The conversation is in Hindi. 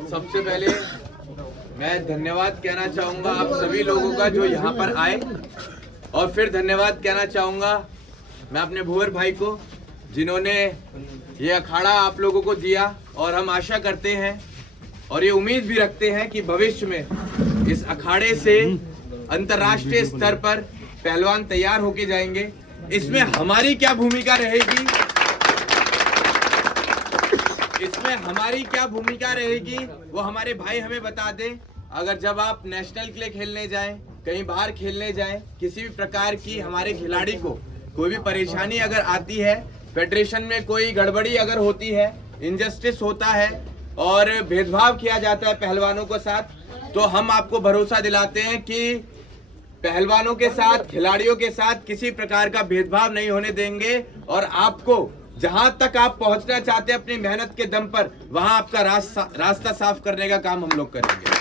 सबसे पहले मैं धन्यवाद कहना चाहूँगा आप सभी लोगों का जो यहाँ पर आए, और फिर धन्यवाद कहना चाहूँगा मैं अपने भूवर भाई को जिन्होंने ये अखाड़ा आप लोगों को दिया। और हम आशा करते हैं और ये उम्मीद भी रखते हैं कि भविष्य में इस अखाड़े से अंतर्राष्ट्रीय स्तर पर पहलवान तैयार होके जाएंगे। इसमें हमारी क्या भूमिका रहेगी, वो हमारे भाई हमें बता दें। अगर जब आप नेशनल के लिए खेलने जाएं, कहीं बाहर खेलने जाएं, किसी भी प्रकार की हमारे खिलाड़ी को कोई भी परेशानी अगर आती है, फेडरेशन में कोई गड़बड़ी अगर होती है, इनजस्टिस होता है और भेदभाव किया जाता है पहलवानों के साथ, तो हम आपको भरोसा दिलाते हैं कि पहलवानों के साथ, खिलाड़ियों के साथ किसी प्रकार का भेदभाव नहीं होने देंगे। और आपको जहां तक आप पहुंचना चाहते हैं अपनी मेहनत के दम पर, वहां आपका रास्ता साफ करने का काम हम लोग करेंगे।